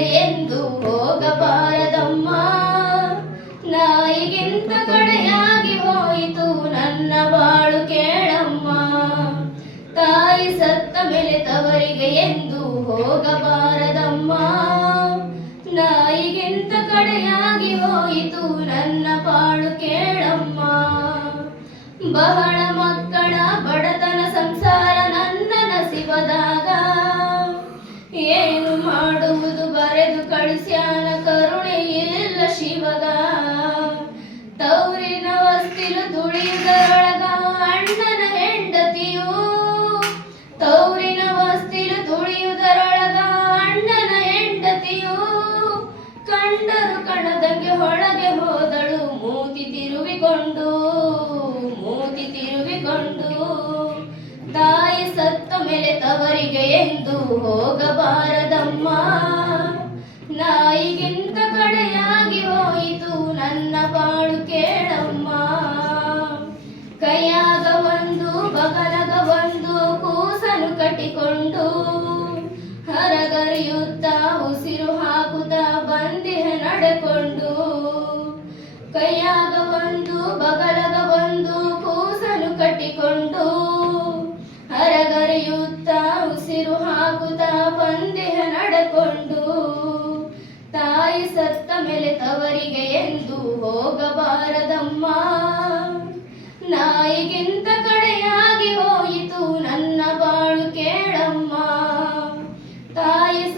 ತವರಿಗೆ ಎಂದು ಹೋಗಬಾರದಮ್ಮ. ನಾಯಿಗಿಂತ ಕಡೆಯಾಗಿ ಹೋಯಿತು ನನ್ನ ಬಾಳು ಕೇಳಮ್ಮ. ತಾಯಿ ಸತ್ತ ಮೇಲೆ ತವರಿಗೆ ಎಂದು ಹೋಗಬಾರದಮ್ಮ. ನಾಯಿಗಿಂತ ಕಡೆಯಾಗಿ ಹೋಯಿತು ನನ್ನ ಬಾಳು ಕೇಳಮ್ಮ. ಬಹಳ ಮಕ್ಕಳ ಬಡತನ ಸಂಸಾರ ನನ್ನ ನಸಿಬದಾಗ, ಏನು ಮಾಡುವುದು ಬರೆದು ಕಳಿಸ್ಯಾನ ಕರುಣೆ ಇಲ್ಲ ಶಿವಗ. ತೌರಿನ ವಸ್ತಿಲು ತುಳಿಯುವುದರೊಳಗ ಅಣ್ಣನ ಹೆಂಡತಿಯು, ತೌರಿನ ವಸ್ತಿಲು ತುಳಿಯುವುದರೊಳಗ ಅಣ್ಣನ ಹೆಂಡತಿಯು. ಕಂಡರು ಕಣದಂಗೆ ಹೊಳಗೆ ಹೋದಳು ಮೂತಿ ತಿರುವಿಕೊಂಡು, ಮೂತಿ ತಿರುವಿಕೊಂಡು. ತಾಯಿ ಸತ್ತ ಮೇಲೆ ತವರಿಗೆ ಎಂದು ಹೋಗಬಾರದಮ್ಮ. ನಾಯಿಗಿಂತ ಕಡೆಯಾಗಿ ಹೋಯಿತು ನನ್ನ ಬಾಳು ಕೇಳಮ್ಮ. ಕೈಯಾಗ ಒಂದು ಬಗಲಗ ಒಂದು ಕೂಸನು ಕಟ್ಟಿಕೊಂಡು, ಹರಗರಿಯುತ್ತಾ ಉಸಿರು ಹಾಕುತ್ತಾ ಬಂದಿಹ ನಡೆಕೊಂಡು. ಕೈಯಾಗ ಒಂದು ಬಗಲಗ ಒಂದು ಕೂಸನು ಕಟ್ಟಿಕೊಂಡು, ಹರಗರಿಯುತ್ತಾ ಉಸಿರು ಹಾಕುತ್ತಾ ಬಂದಿಹ ನಡೆಕೊಂಡು. ತಾಯಿ ಸತ್ತ ಮೇಲೆ ತವರಿಗೆ ಎಂದು ಹೋಗಬಾರದಮ್ಮ. ನಾಯಿಗಿಂತ